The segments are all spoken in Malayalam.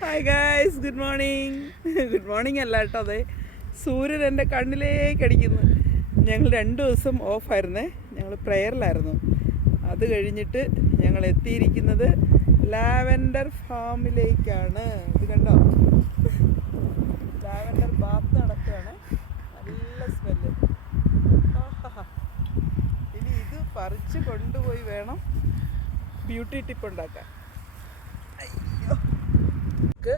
Hi guys, good morning. Good morning അല്ല കേട്ടോ, അതെ സൂര്യൻ എൻ്റെ കണ്ണിലേക്ക് അടിക്കുന്നു. ഞങ്ങൾ 2 ദിവസം ഓഫായിരുന്നേ, ഞങ്ങൾ പ്രെയറിലായിരുന്നു. അത് കഴിഞ്ഞിട്ട് ഞങ്ങൾ എത്തിയിരിക്കുന്നത് ലാവൻഡർ ഫാമിലേക്കാണ്. ഇത് കണ്ടോ, ലാവൻഡർ ബാത്ത് നടക്കുകയാണ്. നല്ല സ്മെല്ല്. ഇനി ഇത് പറിച്ച് കൊണ്ടുപോയി വേണം ബ്യൂട്ടി ടിപ്പ് ഉണ്ടാക്കാൻ. അയ്യോ, നമുക്ക്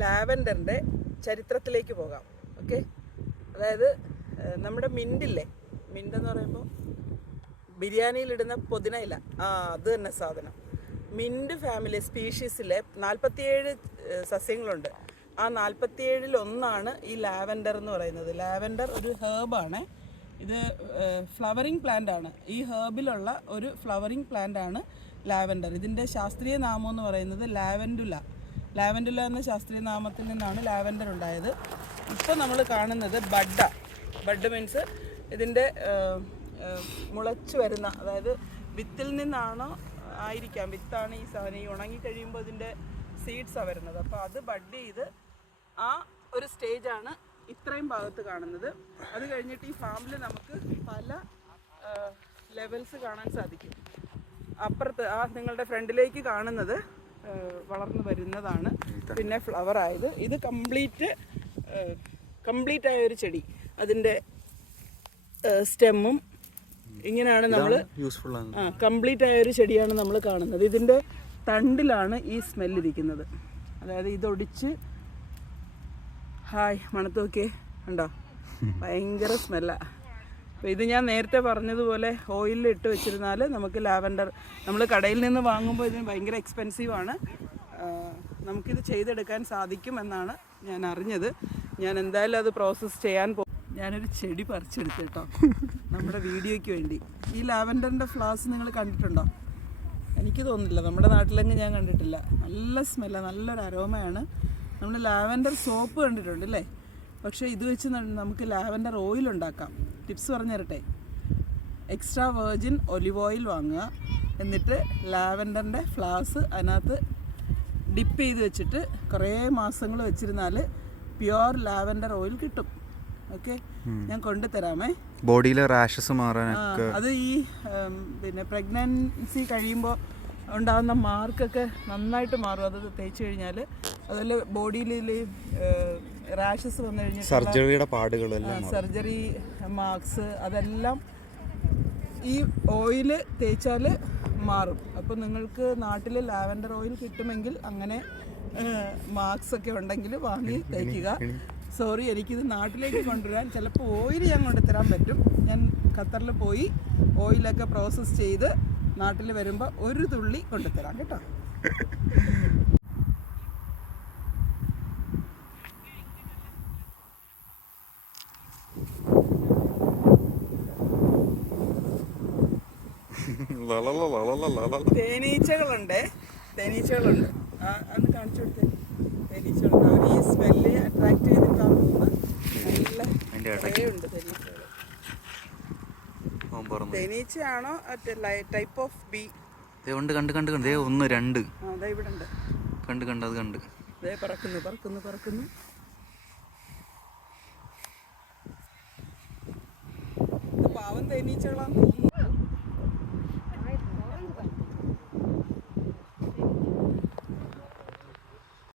ലാവൻഡറിൻ്റെ ചരിത്രത്തിലേക്ക് പോകാം. ഓക്കെ, അതായത് നമ്മുടെ മിൻറ്റില്ലേ, മിൻറ്റെന്ന് പറയുമ്പോൾ ബിരിയാണിയിലിടുന്ന പുതിന ഇല, അത് തന്നെ സാധനം. മിൻറ്റ് ഫാമിലി സ്പീഷീസിലെ 47 സസ്യങ്ങളുണ്ട്. ആ 47-ൽ ഒന്നാണ് ഈ ലാവൻഡർ എന്ന് പറയുന്നത്. ലാവൻഡർ ഒരു ഹേർബാണ്. ഇത് ഫ്ലവറിങ് പ്ലാന്റ് ആണ്. ഈ ഹേർബിലുള്ള ഒരു ഫ്ലവറിങ് പ്ലാന്റ് ആണ് ലാവൻഡർ. ഇതിൻ്റെ ശാസ്ത്രീയ നാമം എന്ന് പറയുന്നത് ലാവൻഡുല. ലാവൻഡുല എന്ന ശാസ്ത്രീയ നാമത്തിൽ നിന്നാണ് ലാവൻഡർ ഉണ്ടായത്. ഇപ്പോൾ നമ്മൾ കാണുന്നത് ബഡ് മീൻസ് ഇതിൻ്റെ മുളച്ച് വരുന്ന, അതായത് വിത്തിൽ നിന്നാണോ ആയിരിക്കാം, വിത്താണ് ഈ സാധനം. ഈ ഉണങ്ങി കഴിയുമ്പോൾ ഇതിൻ്റെ സീഡ്സാണ് വരുന്നത്. അപ്പോൾ അത് ബഡ് ചെയ്ത് ആ ഒരു സ്റ്റേജാണ് ഇത്രയും ഭാഗത്ത് കാണുന്നത്. അത് കഴിഞ്ഞിട്ട് ഈ ഫാമിൽ നമുക്ക് പല ലെവൽസ് കാണാൻ സാധിക്കും. അപ്പുറത്ത് നിങ്ങളുടെ ഫ്രണ്ടിലേക്ക് കാണുന്നത് വളർന്നു വരുന്നതാണ്, പിന്നെ ഫ്ലവർ ആയത്. ഇത് കംപ്ലീറ്റ് ആയ ഒരു ചെടി, അതിൻ്റെ സ്റ്റെമ്മും ഇങ്ങനെയാണ് നമ്മൾ കംപ്ലീറ്റ് ആയ ഒരു ചെടിയാണ് നമ്മൾ കാണുന്നത്. ഇതിൻ്റെ തണ്ടിലാണ് ഈ സ്മെല്ലിരിക്കുന്നത്. അതായത് ഇതൊടിച്ച് മണത്ത് നോക്കിയേ, ഉണ്ടോ, ഭയങ്കര സ്മെല്ലാണ്. അപ്പോൾ ഇത് ഞാൻ നേരത്തെ പറഞ്ഞതുപോലെ ഓയിലിൽ ഇട്ട് വെച്ചിരുന്നാൽ നമുക്ക് ലാവൻഡർ, നമ്മൾ കടയിൽ നിന്ന് വാങ്ങുമ്പോൾ ഇതിന് ഭയങ്കര എക്സ്പെൻസീവാണ്. നമുക്കിത് ചെയ്തെടുക്കാൻ സാധിക്കുമെന്നാണ് ഞാൻ അറിഞ്ഞത്. ഞാൻ എന്തായാലും അത് പ്രോസസ്സ് ചെയ്യാൻ ഞാനൊരു ചെടി പറിച്ചെടുത്ത് കേട്ടോ, നമ്മുടെ വീഡിയോയ്ക്ക് വേണ്ടി. ഈ ലാവൻഡറിൻ്റെ ഫ്ലവേഴ്സ് നിങ്ങൾ കണ്ടിട്ടുണ്ടോ? എനിക്ക് തോന്നുന്നില്ല, നമ്മുടെ നാട്ടിലെങ്ങും ഞാൻ കണ്ടിട്ടില്ല. നല്ല സ്മെല്ലാണ്, നല്ലൊരു അരോമയാണ്. നമ്മൾ ലാവൻഡർ സോപ്പ് കണ്ടിട്ടുണ്ട് അല്ലേ, പക്ഷേ ഇത് വെച്ച് നമുക്ക് ലാവൻഡർ ഓയിൽ ഉണ്ടാക്കാം. ടിപ്സ് പറഞ്ഞു തരട്ടെ. എക്സ്ട്രാ വെർജിൻ ഒലിവ് ഓയിൽ വാങ്ങുക, എന്നിട്ട് ലാവൻഡറിൻ്റെ ഫ്ലവേഴ്സ് അതിനകത്ത് ഡിപ്പ് ചെയ്ത് വെച്ചിട്ട് കുറേ മാസങ്ങൾ വെച്ചിരുന്നാൽ പ്യുവർ ലാവൻഡർ ഓയിൽ കിട്ടും. ഓക്കെ, ഞാൻ കൊണ്ടുതരാമേ. ബോഡിയിലെ റാഷസ് മാറാനൊക്കെ അത് ഈ പിന്നെ പ്രഗ്നൻസി കഴിയുമ്പോൾ ഉണ്ടാകുന്ന മാർക്കൊക്കെ നന്നായിട്ട് മാറും അത് തേച്ച് കഴിഞ്ഞാൽ. അതുപോലെ ബോഡിയിൽ റാഷസ് വന്നു കഴിഞ്ഞാൽ സർജറിയുടെ പാടുകളെല്ലാം, സർജറി മാർക്സ് അതെല്ലാം ഈ ഓയിൽ തേച്ചാൽ മാറും. അപ്പോൾ നിങ്ങൾക്ക് നാട്ടിൽ ലാവൻഡർ ഓയിൽ കിട്ടുമെങ്കിൽ അങ്ങനെ മാർക്സ് ഒക്കെ ഉണ്ടെങ്കിൽ വാങ്ങി തേക്കുക. സോറി, എനിക്കിത് നാട്ടിലേക്ക് കൊണ്ടുവരാൻ ചിലപ്പോൾ ഓയിൽ ഞാൻ കൊണ്ടുതരാൻ പറ്റും. ഞാൻ ഖത്തറിൽ പോയി ഓയിലൊക്കെ പ്രോസസ്സ് ചെയ്ത് നാട്ടിൽ വരുമ്പോൾ ഒരു തുള്ളി കൊണ്ടുതരാം കേട്ടോ. തേനീച്ചകളുണ്ട് അന്ന് കാണിച്ചു കൊടുത്തേ. തേനീച്ചകളുണ്ട്, അവർ ഈ സ്മെല്ല് അട്രാക്ട് ചെയ്തിട്ടാണ് നല്ല ഉണ്ട് തേനീച്ചകൾ. തേനീച്ചയാണോ ടൈപ്പ് ഓഫ് ബി? കണ്ട് ഒന്ന് രണ്ട് അതെ ഇവിടെ ഉണ്ട്, അത് കണ്ട് പറക്കുന്നു. പാവം തേനീച്ചകളാന്ന് തോന്നുന്നു.